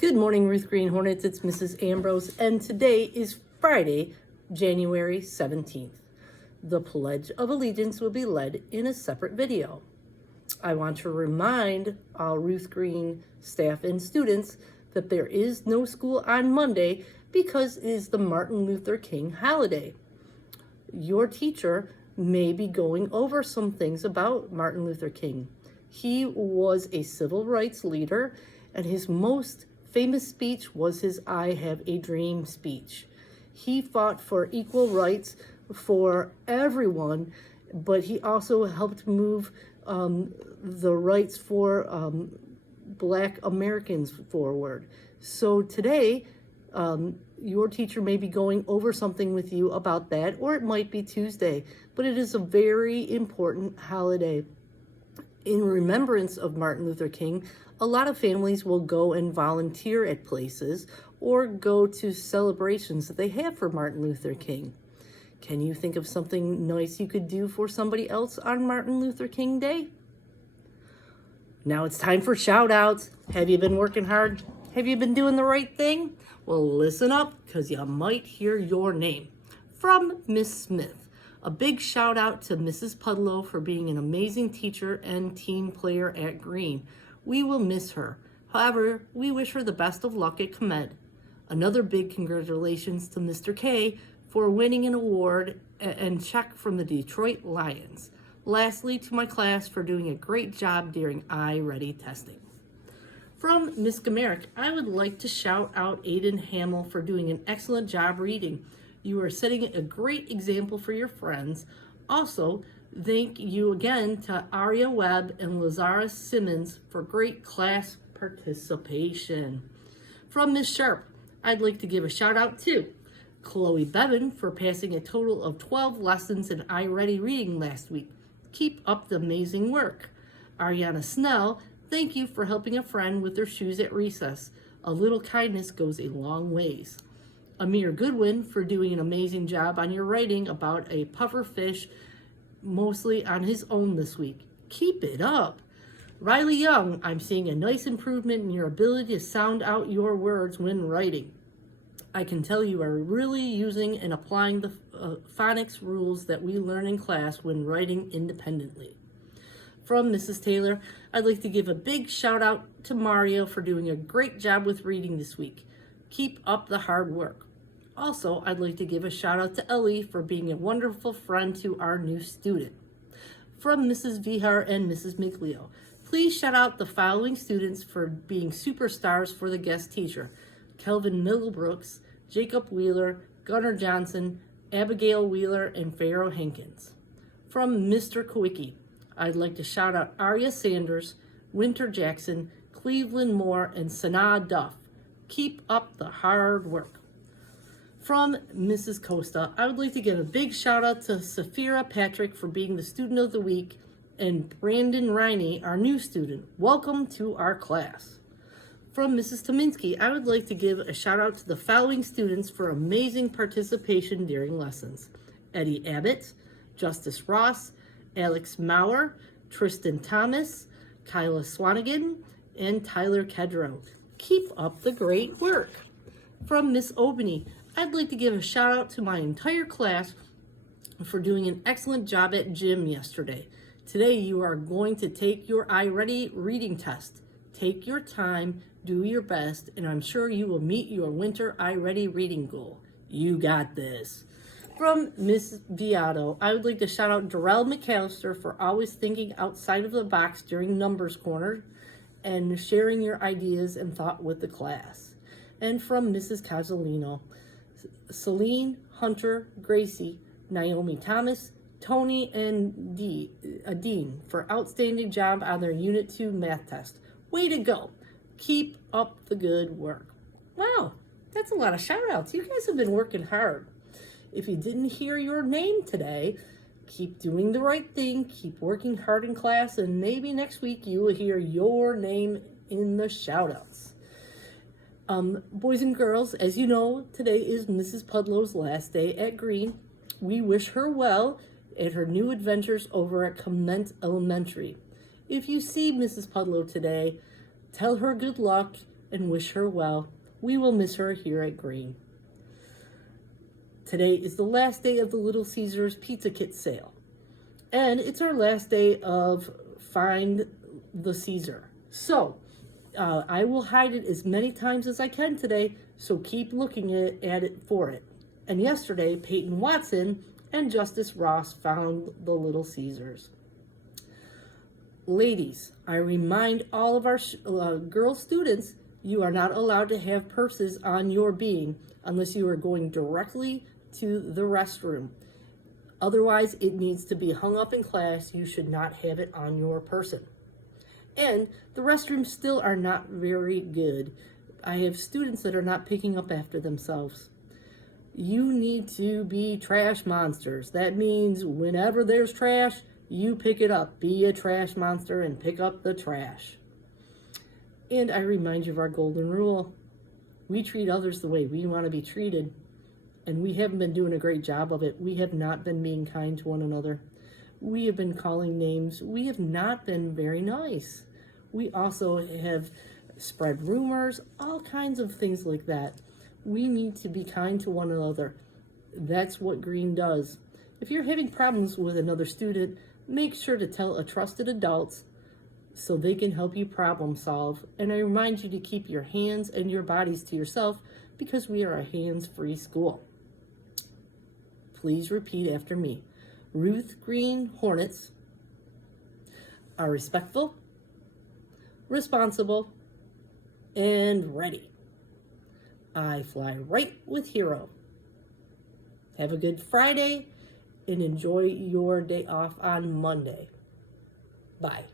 Good morning, Ruth Green Hornets. It's Mrs. Ambrose, and today is Friday, January 17th. The Pledge of Allegiance will be led in a separate video. I want to remind all Ruth Green staff and students that there is no school on Monday because it is the Martin Luther King holiday. Your teacher may be going over some things about Martin Luther King. He was a civil rights leader, and his most famous speech was his I Have a Dream speech. He fought for equal rights for everyone, but he also helped move the rights for Black Americans forward. So today, your teacher may be going over something with you about that, or it might be Tuesday, but it is a very important holiday. In remembrance of Martin Luther King, a lot of families will go and volunteer at places or go to celebrations that they have for Martin Luther King. Can you think of something nice you could do for somebody else on Martin Luther King Day? Now it's time for shout outs. Have you been working hard? Have you been doing the right thing? Well, listen up, because you might hear your name. From Miss Smith. A big shout out to Mrs. Pudlow for being an amazing teacher and team player at Green. We will miss her. However, we wish her the best of luck at ComEd. Another big congratulations to Mr. K for winning an award and check from the Detroit Lions. Lastly, to my class for doing a great job during iReady testing. From Miss Gamerick, I would like to shout out Aiden Hamill for doing an excellent job reading. You are setting a great example for your friends. Also, thank you again to Aria Webb and Lazara Simmons for great class participation. From Miss Sharp, I'd like to give a shout out to Chloe Bevan for passing a total of 12 lessons in iReady reading last week. Keep up the amazing work. Ariana Snell, thank you for helping a friend with their shoes at recess. A little kindness goes a long ways. Amir Goodwin for doing an amazing job on your writing about a puffer fish, mostly on his own this week. Keep it up. Riley Young, I'm seeing a nice improvement in your ability to sound out your words when writing. I can tell you are really using and applying the phonics rules that we learn in class when writing independently. From Mrs. Taylor, I'd like to give a big shout out to Mario for doing a great job with reading this week. Keep up the hard work. Also, I'd like to give a shout out to Ellie for being a wonderful friend to our new student. From Mrs. Vihar and Mrs. Miglio, please shout out the following students for being superstars for the guest teacher: Kelvin Middlebrooks, Jacob Wheeler, Gunnar Johnson, Abigail Wheeler, and Pharaoh Hankins. From Mr. Kowicki, I'd like to shout out Aria Sanders, Winter Jackson, Cleveland Moore, and Sanaa Duff. Keep up the hard work. From Mrs. Costa, I would like to give a big shout out to Safira Patrick for being the student of the week, and Brandon Riney, our new student. Welcome to our class. From Mrs. Tominski, I would like to give a shout out to the following students for amazing participation during lessons: Eddie Abbott, Justice Ross, Alex Maurer, Tristan Thomas, Kyla Swanigan, and Tyler Kedrow. Keep up the great work. From Miss Obany, I'd like to give a shout out to my entire class for doing an excellent job at gym yesterday. Today you are going to take your iReady reading test. Take your time, do your best, and I'm sure you will meet your winter iReady reading goal. You got this. From Miss Viato, I would like to shout out Darrell McAllister for always thinking outside of the box during Numbers Corner and sharing your ideas and thought with the class. And from Mrs. Casalino, Celine, Hunter, Gracie, Naomi Thomas, Tony, and Dean for outstanding job on their Unit 2 math test. Way to go. Keep up the good work. Wow, that's a lot of shout outs. You guys have been working hard. If you didn't hear your name today, keep doing the right thing, keep working hard in class, and maybe next week you will hear your name in the shout outs. Boys and girls, as you know, today is Mrs. Pudlow's last day at Green. We wish her well at her new adventures over at Comment Elementary. If you see Mrs. Pudlow today, tell her good luck, and wish her well. We will miss her here at Green. Today is the last day of the Little Caesars Pizza Kit sale. And it's our last day of Find the Caesar. So, I will hide it as many times as I can today, so keep looking at it for it. And yesterday, Peyton Watson and Justice Ross found the Little Caesars. Ladies, I remind all of our girl students, you are not allowed to have purses on your being unless you are going directly to the restroom. Otherwise, it needs to be hung up in class. You should not have it on your person. And the restrooms still are not very good. I have students that are not picking up after themselves. You need to be trash monsters. That means whenever there's trash, you pick it up. Be a trash monster and pick up the trash. And I remind you of our golden rule. We treat others the way we want to be treated. And we haven't been doing a great job of it. We have not been being kind to one another. We have been calling names. We have not been very nice. We also have spread rumors, all kinds of things like that. We need to be kind to one another. That's what Green does. If you're having problems with another student, make sure to tell a trusted adult so they can help you problem solve. And I remind you to keep your hands and your bodies to yourself because we are a hands-free school. Please repeat after me. Ruth Green Hornets are respectful, responsible, and ready. I fly right with Hero. Have a good Friday and enjoy your day off on Monday. Bye.